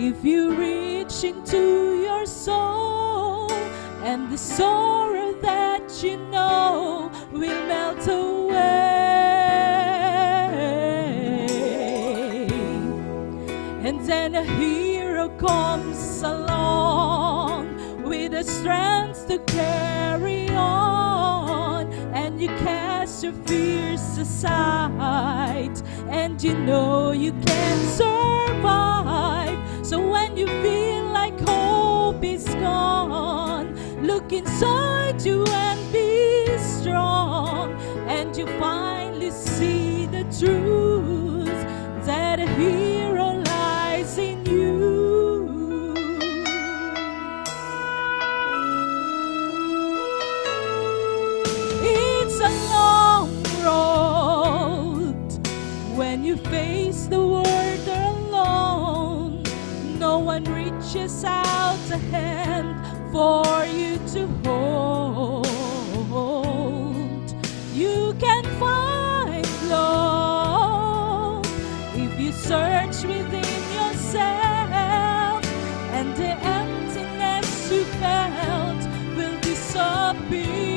If you reach into your soul, and the sorrow that you know will melt away, and then a hero comes along with the strength to carry on, and you cast your fears aside, and you know you can survive. So when you feel like hope is gone, look inside you and be strong, and you finally see the truth that a hero lies in you. It's a long road when you face the world alone. No one reaches out a hand for you to hold. You can find love if you search within yourself, and the emptiness you felt will disappear.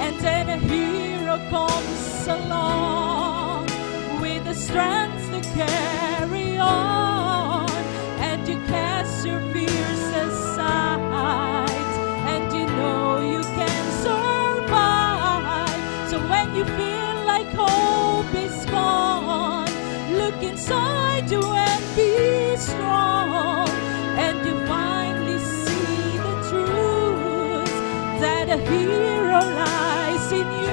And then a hero comes along with the strength to carry on, and you cast your fears aside, and you know you can survive. So when you feel like hope is gone, look inside you and be strong, and you finally see the truth that a hero lies in you.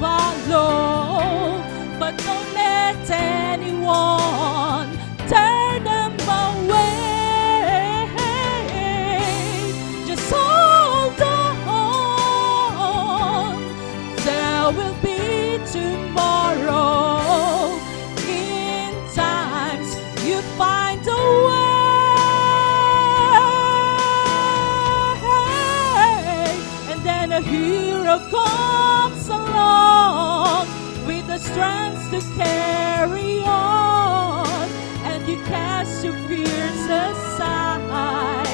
Follow, but don't let anyone turn them away. Just hold on, there will be tomorrow. In times you find a way, and then a hero comes along with the strength to carry on, and you cast your fears aside,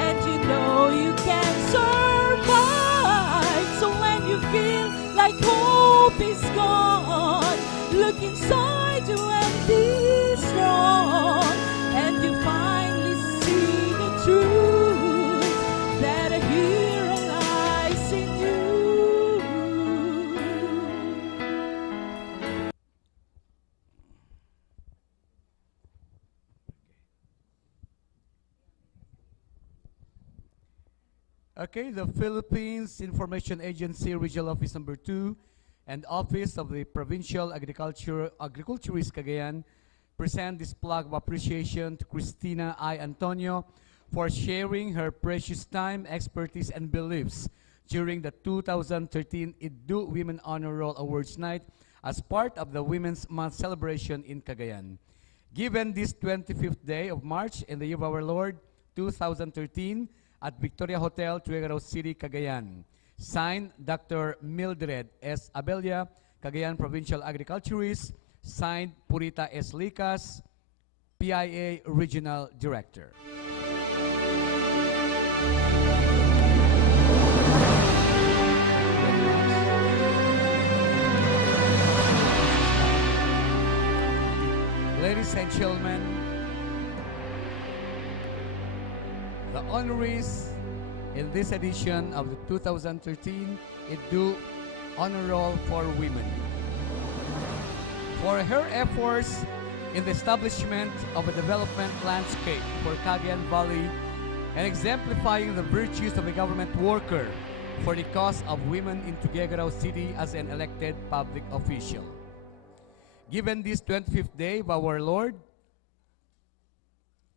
and you know you can survive. So when you feel like hope is gone, look inside you and be strong, and you finally see the truth that a hero lies in you. Okay, the Philippines Information Agency Regional Office Number 2 and Office of the Provincial Agriculturist Cagayan present this plaque of appreciation to Cristina I. Antonio for sharing her precious time, expertise, and beliefs during the 2013 IDU Women Honor Roll Awards Night as part of the Women's Month celebration in Cagayan. Given this 25th day of March in the year of our Lord 2013, at Victoria Hotel, Tuguegarao City, Cagayan. Signed, Dr. Mildred S. Abella, Cagayan Provincial Agriculturist. Signed, Purita S. Licas, PIA Regional Director. Ladies and gentlemen, the honorees in this edition of the 2013 IDU Honor Roll for Women. For her efforts in the establishment of a development landscape for Cagayan Valley and exemplifying the virtues of a government worker for the cause of women in Tuguegarao City as an elected public official. Given this 25th day of our Lord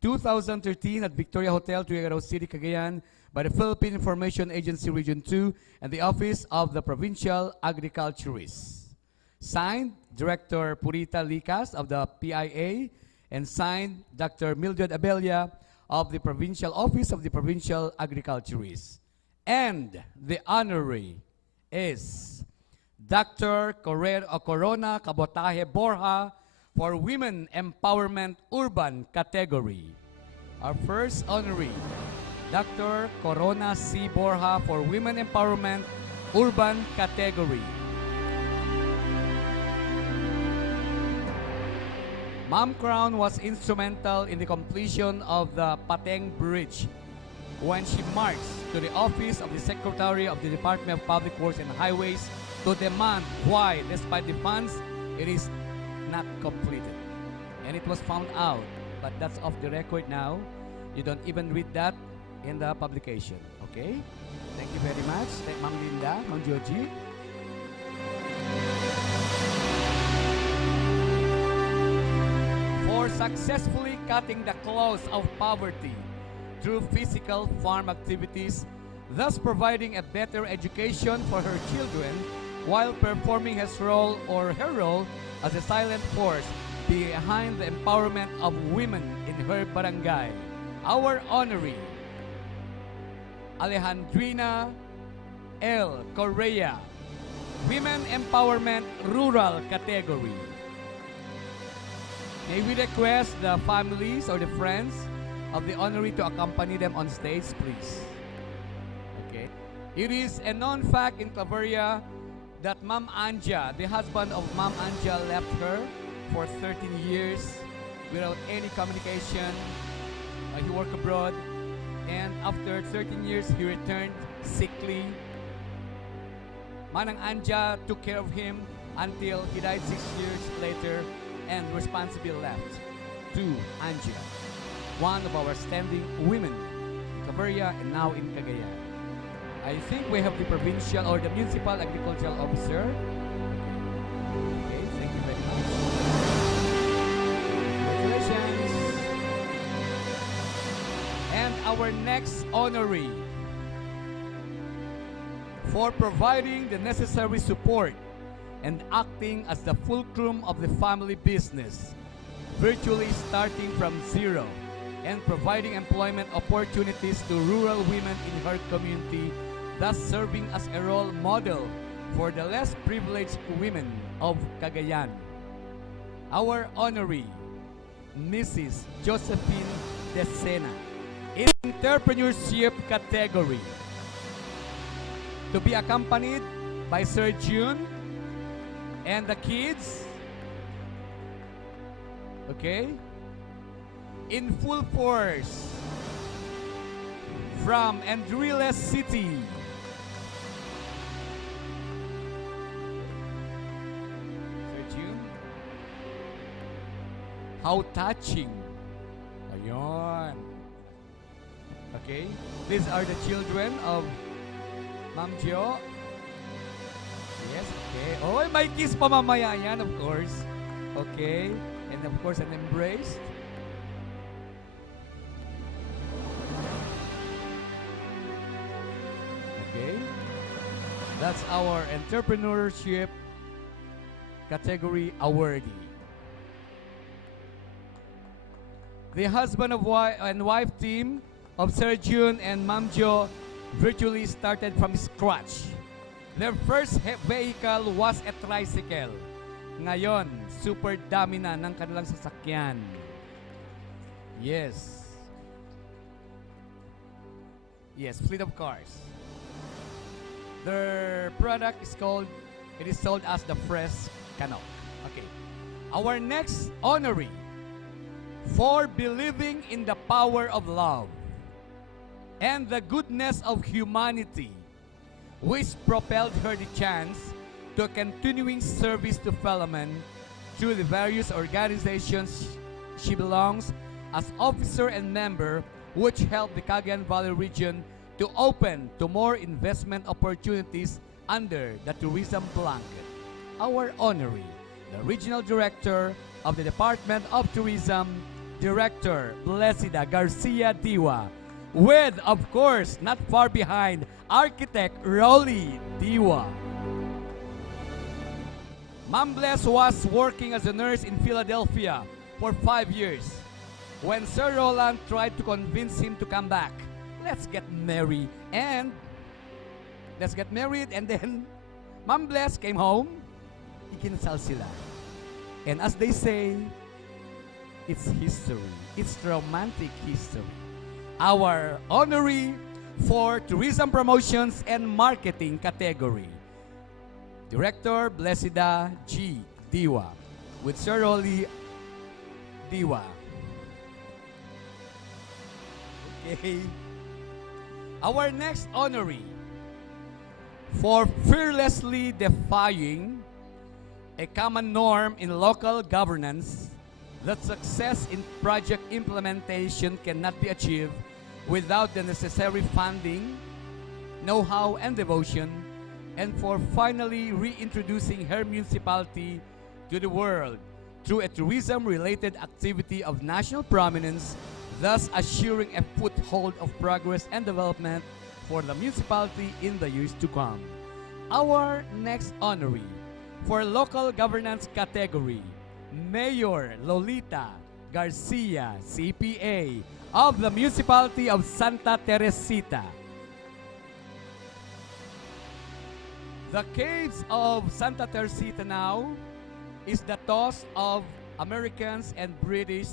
2013 at Victoria Hotel, Tuguegarao City, Cagayan, by the Philippine Information Agency Region 2 and the Office of the Provincial Agriculturist. Signed, Director Purita Licas of the PIA, and signed, Dr. Mildred Abella of the Provincial Office of the Provincial Agriculturist. And the honoree is Dr. Corona Cabotaje Borja for Women Empowerment Urban category. Our first honoree, Dr. Corona C. Borja for Women Empowerment Urban category. Ma'am Crown was instrumental in the completion of the Pateng Bridge when she marched to the office of the Secretary of the Department of Public Works and Highways to demand why, despite the funds, it is not completed. And it was found out, but that's off the record now. You don't even read that in the publication, okay? Thank you very much. Thank Ma'am Linda, Ma'am Joji. For successfully cutting the claws of poverty through physical farm activities, thus providing a better education for her children while performing his role or her role as a silent force behind the empowerment of women in her barangay. Our honoree, Alejandrina L. Correa, Women Empowerment Rural category. May we request the families or the friends of the honoree to accompany them on stage, please. Okay. It is a known fact in Claveria that Ma'am Anja, the husband of Ma'am Anja, left her for 13 years without any communication. He worked abroad, and after 13 years, he returned sickly. Manang Anja took care of him until he died 6 years later, and responsibility left to Anja, one of our standing women in Claveria and now in Cagayan. I think we have the provincial or the municipal agricultural officer. Okay, thank you very much. Congratulations. And our next honoree for providing the necessary support and acting as the fulcrum of the family business, virtually starting from zero and providing employment opportunities to rural women in her community, thus serving as a role model for the less privileged women of Cagayan. Our honoree, Mrs. Josephine Decena, in entrepreneurship category, to be accompanied by Sir June and the kids, okay, in full force from Andriles City. Sir June, how touching. Ayon. Okay, these are the children of Ma'am Jo. Yes, okay. Oh, may kiss pa mamaya yan, of course. Okay. And of course, an embrace. Okay. That's our entrepreneurship category awardee. The husband of and wife team of Sir June and Ma'am Jo virtually started from scratch. Their first vehicle was a tricycle. Ngayon, super dami na ng kanilang sasakyan. Yes. Yes, fleet of cars. Their product is sold as the Fresh Canok. Okay. Our next honoree for believing in the power of love and the goodness of humanity, which propelled her the chance to continuing service to fellow men through the various organizations she belongs as officer and member, which helped the Cagayan Valley region to open to more investment opportunities under the tourism blanket. Our honoree, the Regional Director of the Department of Tourism, Director Blessida Garcia Diwa, with, of course, not far behind, Architect Rolly Diwa. Ma'am Bless was working as a nurse in Philadelphia for 5 years. when Sir Roland tried to convince him to come back. Let's get married. And then Ma'am Bless came home. Ikinasal sila. And as they say, it's history. It's romantic history. Our honoree for Tourism Promotions and Marketing category, Director Blessida G. Diwa, with Sir Rolly Diwa. Okay. Our next honoree for fearlessly defying a common norm in local governance that success in project implementation cannot be achieved without the necessary funding, know-how, and devotion, and for finally reintroducing her municipality to the world through a tourism-related activity of national prominence, thus assuring a foothold of progress and development for the municipality in the years to come. Our next honoree for local governance category, Mayor Lolita Garcia, CPA, of the Municipality of Santa Teresita. The caves of Santa Teresita now is the toss of Americans and British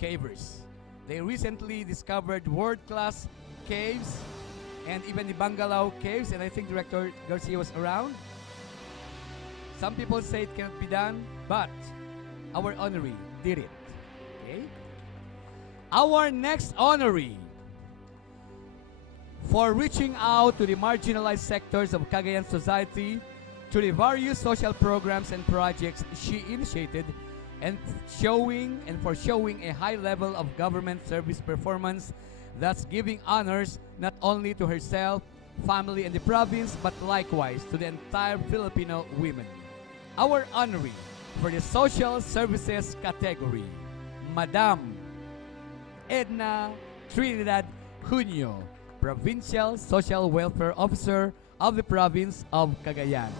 cavers. They recently discovered world-class caves and even the Bangalao caves, and I think Director Garcia was around. Some people say it cannot be done, but our honoree did it. Okay? Our next honoree for reaching out to the marginalized sectors of Cagayan society through the various social programs and projects she initiated and for showing a high level of government service performance, thus giving honors not only to herself, family, and the province, but likewise to the entire Filipino women. Our honoree for the social services category, Madam Edna Trinidad Junio, Provincial Social Welfare Officer of the Province of Cagayan.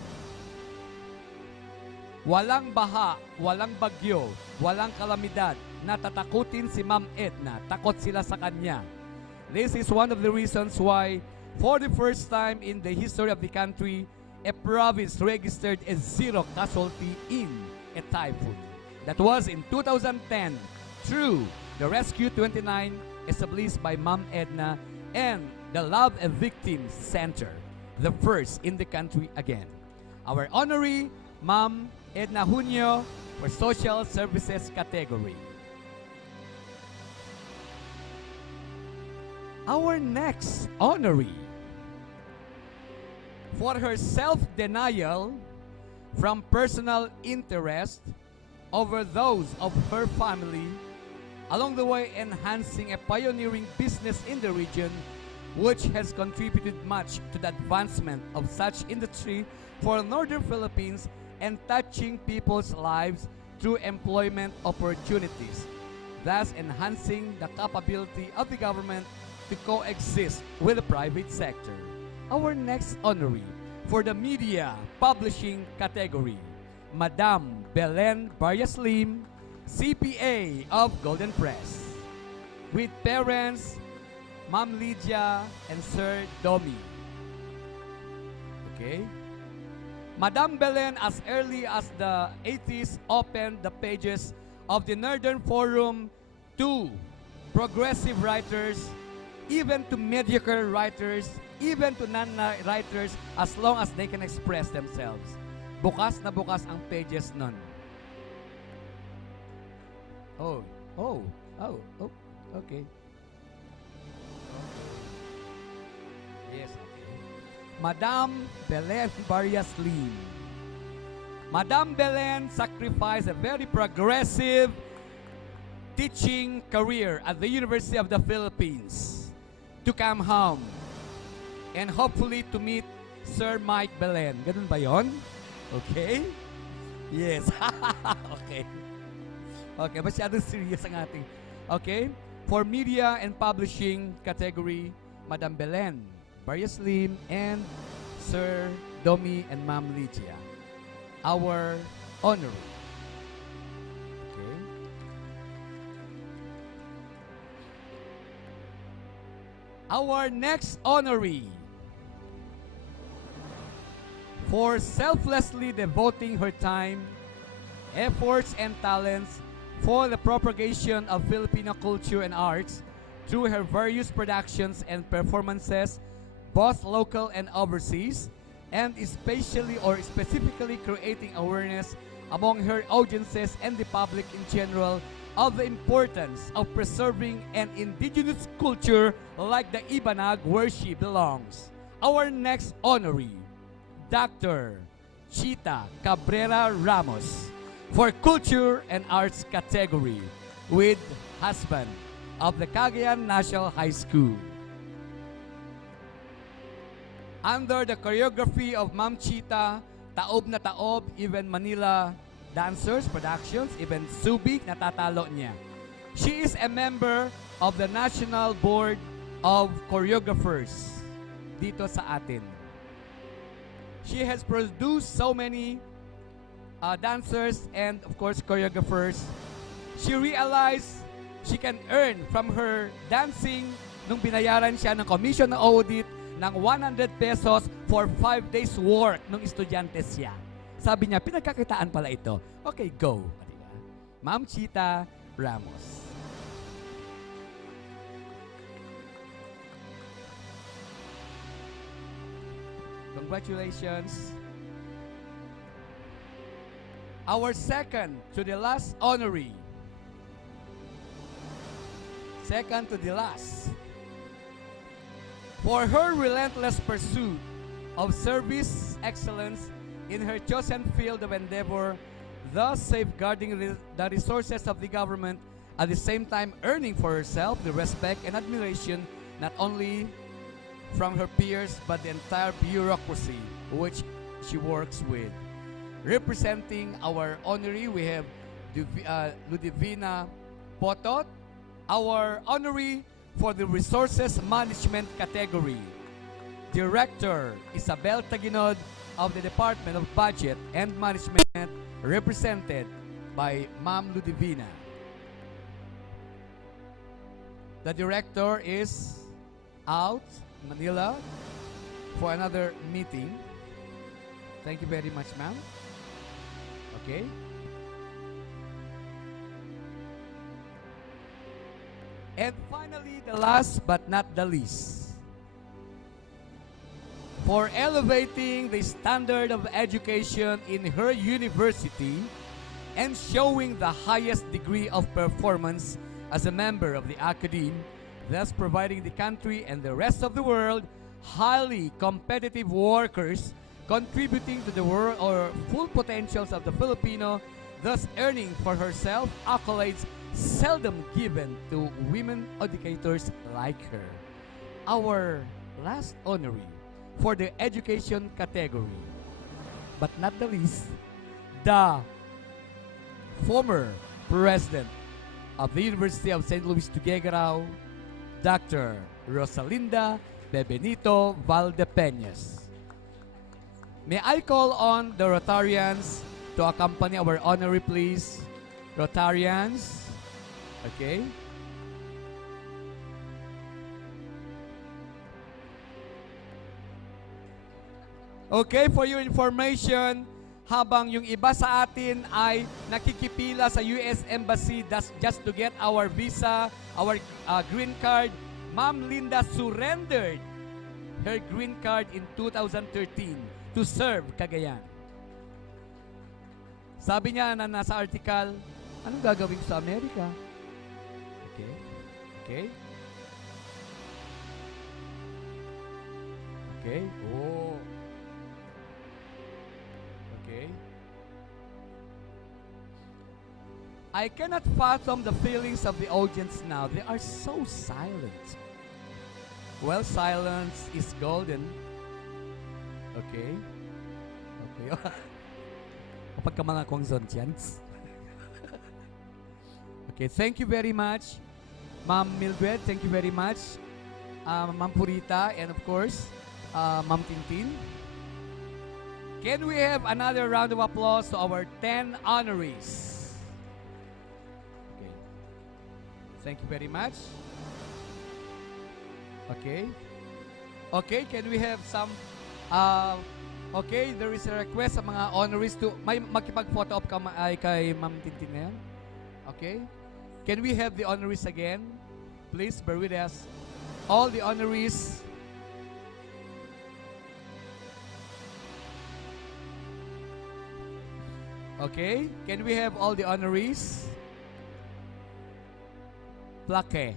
Walang baha, walang bagyo, walang kalamidad, natatakutin si Ma'am Edna, takot sila sa kanya. This is one of the reasons why, for the first time in the history of the country, a province registered a zero casualty in a typhoon. That was in 2010 through the Rescue 29 established by Ma'am Edna and the Love a Victim Center, the first in the country again. Our honoree, Ma'am Edna Junio, for social services category. Our next honoree for her self-denial from personal interest over those of her family, along the way enhancing a pioneering business in the region, which has contributed much to the advancement of such industry for Northern Philippines and touching people's lives through employment opportunities, thus enhancing the capability of the government to coexist with the private sector. Our next honoree for the media publishing category, Madam Belen Barriaslim, CPA of Golden Press, with parents Ma'am Lydia and Sir Domi. Okay? Madam Belen, as early as the 80s, opened the pages of the Northern Forum to progressive writers, even to mediocre writers, even to non-writers, as long as they can express themselves. Bukas na bukas ang pages nun. Oh, okay. Yes, okay. Madam Belen Barriaslim. Madam Belen sacrificed a very progressive teaching career at the University of the Philippines to come home and hopefully to meet Sir Mike Belen. Ganun ba yon? Okay? Yes. Okay. Okay, masyadong serious ang ating. Okay? For media and publishing category, Madam Belen Barriaslim and Sir Domi and Ma'am Lydia, our honoree. Okay? Our next honoree, for selflessly devoting her time, efforts, and talents for the propagation of Filipino culture and arts through her various productions and performances, both local and overseas, and especially or specifically creating awareness among her audiences and the public in general of the importance of preserving an indigenous culture like the Ibanag where she belongs. Our next honoree, Dr. Chita Cabrera Ramos, for Culture and Arts category, with husband of the Cagayan National High School. Under the choreography of Ma'am Chita, taob na taob, even Manila Dancers Productions, even Subic, natatalo niya. She is a member of the National Board of Choreographers dito sa atin. She has produced so many dancers and of course choreographers. She realized she can earn from her dancing nung binayaran siya ng commission ng audit ng 100 pesos for 5 days work nung estudyante siya. Sabi niya, pinagkakitaan pala ito. Okay, go. Ma'am Chita Ramos. Congratulations. Our second to the last honoree. Second to the last. For her relentless pursuit of service excellence in her chosen field of endeavor, thus safeguarding the resources of the government, at the same time earning for herself the respect and admiration not only from her peers but the entire bureaucracy which she works with. Representing our honoree, we have Ludivina Potot, our honoree for the Resources Management category. Director Isabel Taginod of the Department of Budget and Management, represented by Ma'am Ludivina. The director is out in Manila for another meeting. Thank you very much, ma'am. Okay. And finally, the last but not the least, for elevating the standard of education in her university and showing the highest degree of performance as a member of the academe, thus providing the country and the rest of the world highly competitive workers contributing to the world or full potentials of the Filipino, thus earning for herself accolades seldom given to women educators like her. Our last honoree for the education category, but not the least, the former president of the University of St. Louis Tuguegarao, Dr. Rosalinda Bebenito Valdepeñas. May I call on the Rotarians to accompany our honoree, please? Rotarians, okay? Okay, for your information, habang yung iba sa atin ay nakikipila sa US Embassy just to get our visa, our green card, Ma'am Linda surrendered her green card in 2013 to serve Cagayan. Sabi niya na nasa article, anong gagawin ko sa Amerika? Okay. Okay. Okay. Oh. Okay. I cannot fathom the feelings of the audience now. They are so silent. Well, silence is golden. Okay. Okay. Kapag ka mga consonants. Okay, thank you very much, Ma'am Mildred. Thank you very much, Ma'am Purita, and of course, Ma'am Tintin. Can we have another round of applause to our 10 honorees? Okay. Thank you very much. Okay. Okay, can we have some uh, okay, there is a request sa mga honorees to may makipag-photo op ka ay kay Ma'am Tintin ngayon. Okay? Can we have the honorees again? Please bear with us. All the honorees. Okay, can we have all the honorees? Plaque.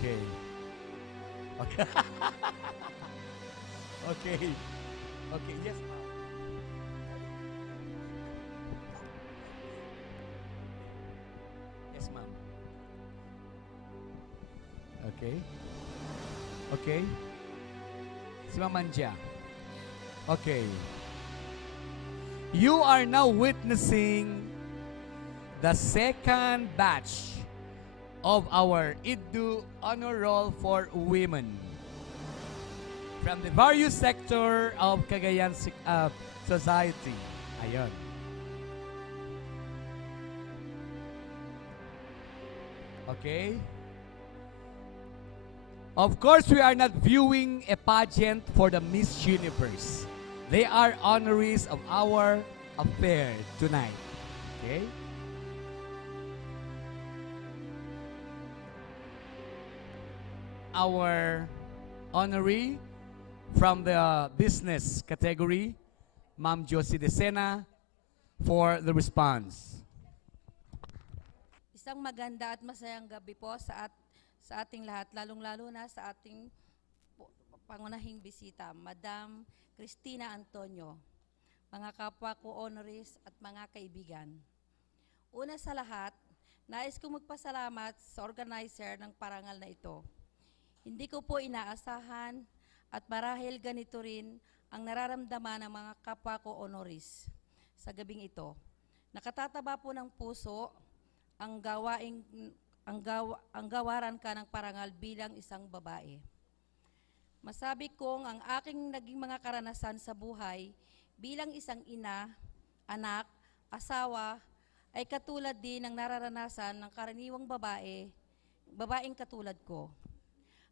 Okay. Okay. Okay. Okay, yes, ma'am. Yes, ma'am. Okay. Okay. Si Ma'am Anja. Okay. You are now witnessing the second batch of our IDDU Honor Roll for Women from the various sector of Cagayan society. Ayon. Okay. Of course, we are not viewing a pageant for the Miss Universe. They are honorees of our affair tonight. Okay? Our honoree from the business category, Ma'am Josie Decena, for the response. Isang maganda at masayang gabi po sa ating lahat, lalong-lalo na sa ating pangunahing bisita, Madam Cristina Antonio, mga kapwa ko honorees at mga kaibigan. Una sa lahat, nais kong magpasalamat sa organizer ng parangal na ito. Hindi ko po inaasahan at marahil ganito rin ang nararamdaman ng mga kapwa ko honorees sa gabing ito. Nakatataba po ng puso ang gawaran ka ng parangal bilang isang babae. Masabi kong ang aking naging mga karanasan sa buhay bilang isang ina, anak, asawa, ay katulad din ng nararanasan ng karaniwang babaeng katulad ko.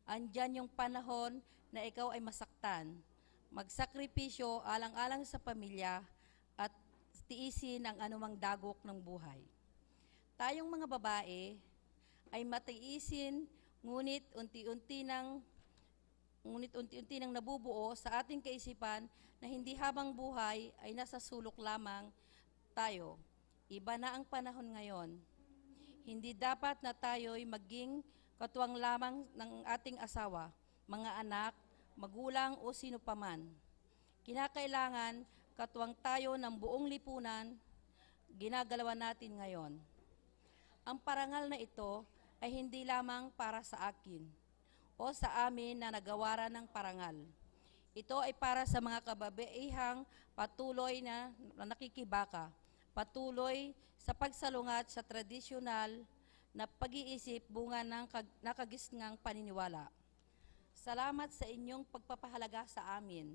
Andyan yung panahon na ikaw ay masaktan, magsakripisyo alang-alang sa pamilya at tiisin ang anumang dagok ng buhay. Tayong mga babae ay matiisin, ngunit unti-unti nang nabubuo sa ating kaisipan na hindi habang buhay ay nasa sulok lamang tayo. Iba na ang panahon ngayon. Hindi dapat na tayo'y maging katuwang lamang ng ating asawa, mga anak, magulang o sino paman. Kinakailangan katuwang tayo ng buong lipunan, ginagalawan natin ngayon. Ang parangal na ito ay hindi lamang para sa akin o sa amin na nagawaran ng parangal. Ito ay para sa mga kababaihang patuloy na nakikibaka, patuloy sa pagsalungat sa tradisyonal na pag-iisip bunga ng nakagisngang paniniwala. Salamat sa inyong pagpapahalaga sa amin.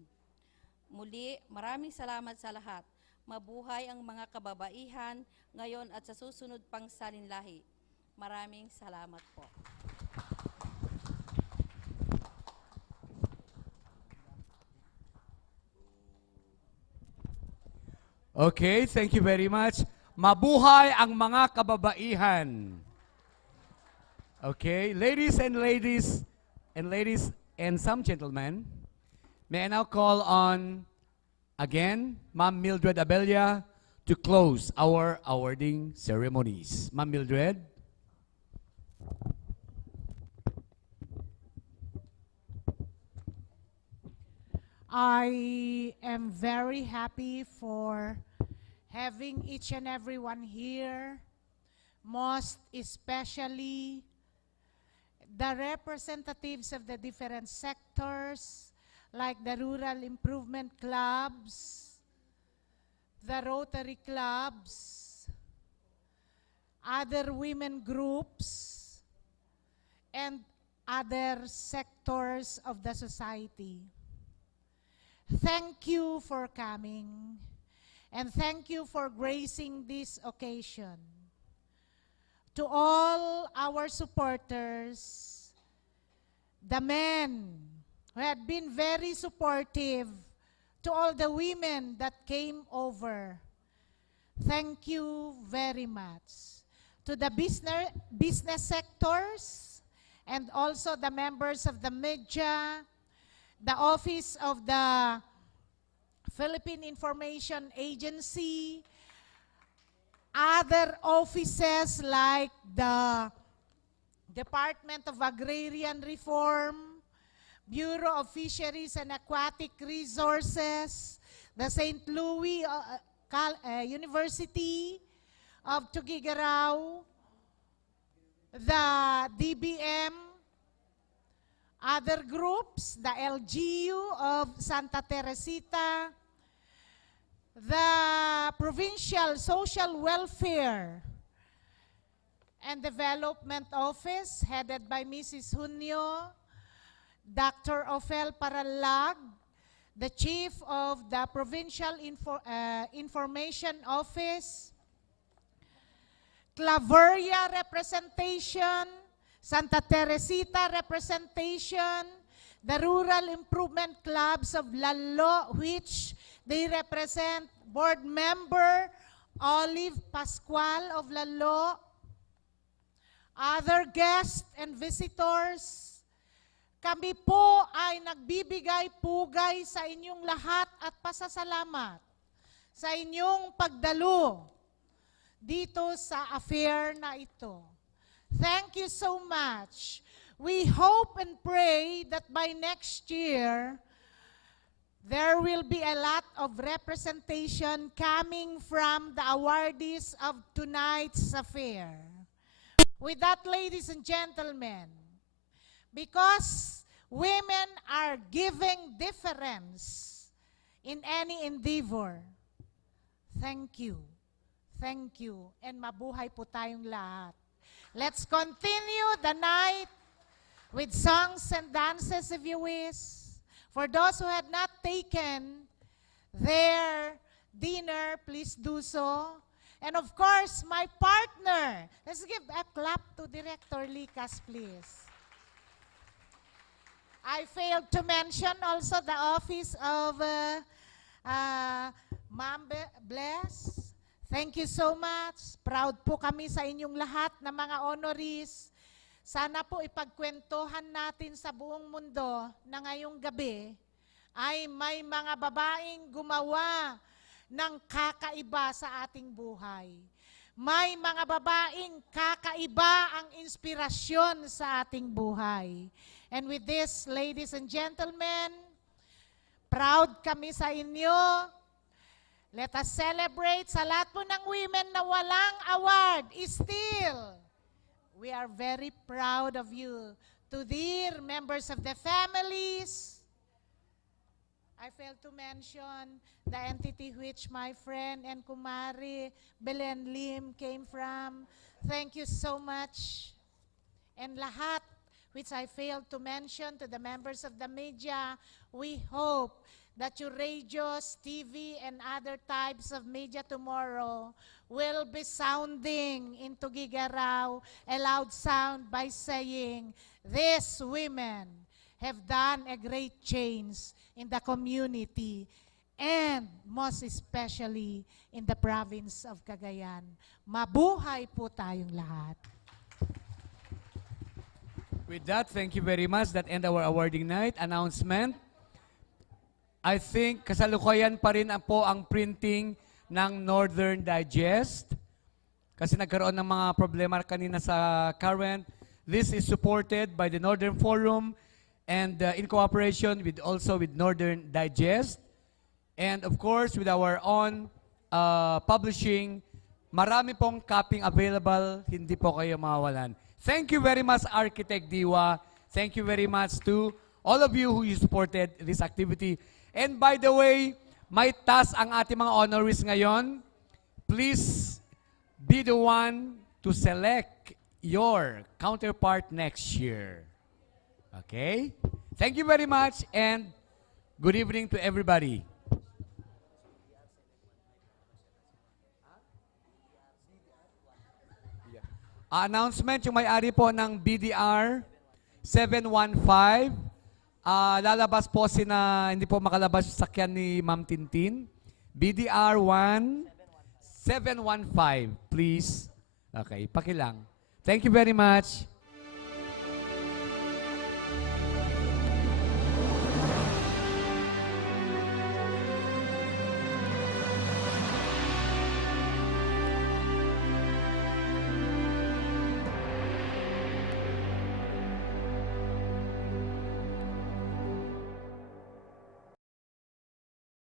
Muli, maraming salamat sa lahat. Mabuhay ang mga kababaihan ngayon at sa susunod pang salinlahi. Maraming salamat po. Okay, thank you very much. Mabuhay ang mga kababaihan. Okay, ladies and some gentlemen, may I now call on again Ma'am Mildred Abella to close our awarding ceremonies. Ma'am Mildred. I am very happy for having each and everyone here, most especially the representatives of the different sectors, like the rural improvement clubs, the Rotary clubs, other women groups, and other sectors of the society. Thank you for coming, and thank you for gracing this occasion. to all our supporters, the men who had been very supportive, to all the women that came over. Thank you very much. To the business sectors and also the members of the media, the Office of the Philippine Information Agency, other offices like the Department of Agrarian Reform, Bureau of Fisheries and Aquatic Resources, the St. Louis University of Tuguegarao, the DBM, other groups, the LGU of Santa Teresita, the Provincial Social Welfare and Development Office headed by Mrs. Junio, Dr. Ophel Paralag, the Chief of the Provincial Information Office, Claveria representation, Santa Teresita representation, the Rural Improvement Clubs of Lalo, which they represent board member Olive Pascual of Lalo, other guests and visitors. Kami po ay nagbibigay pugay sa inyong lahat at pasasalamat sa inyong pagdalo dito sa affair na ito. Thank you so much. We hope and pray that by next year, there will be a lot of representation coming from the awardees of tonight's affair. With that, ladies and gentlemen, because women are giving difference in any endeavor, thank you. Thank you. And mabuhay po tayong lahat. Let's continue the night with songs and dances if you wish. For those who had not taken their dinner, please do so. And of course, my partner. Let's give a clap to Director Licas, please. I failed to mention also the office of Ma'am Bless. Thank you so much. Proud po kami sa inyong lahat na mga honorees. Sana po ipagkwentuhan natin sa buong mundo na ngayong gabi ay may mga babaeng gumawa ng kakaiba sa ating buhay. May mga babaeng kakaiba ang inspirasyon sa ating buhay. And with this, ladies and gentlemen, proud kami sa inyo. Let us celebrate sa lahat po ng women na walang award. Still, we are very proud of you. To dear members of the families, I failed to mention the entity which my friend and Kumari Belen Lim came from. Thank you so much. And lahat which I failed to mention to the members of the media, we hope that your radios, TV, and other types of media tomorrow will be sounding in Tuguegarao a loud sound by saying, these women have done a great change in the community and most especially in the province of Cagayan. Mabuhay po tayong lahat. With that, thank you very much. That end our awarding night announcement. I think kasalukuyan pa rin po ang printing ng Northern Digest. Kasi nagkaroon ng mga problema kanina sa current. This is supported by the Northern Forum and in cooperation with also with Northern Digest. And of course, with our own publishing, marami pong copying available, hindi po kayo mawawalan. Thank you very much, Architect Diwa. Thank you very much to all of you who supported this activity. And by the way, may task ang ating mga honorees ngayon. Please be the one to select your counterpart next year. Okay? Thank you very much and good evening to everybody. Announcement, yung may-ari po ng BDR 715. Lalabas po hindi po makalabas yung sakyan ni Ma'am Tintin. BDR 715, please. Okay, pakilang. Thank you very much.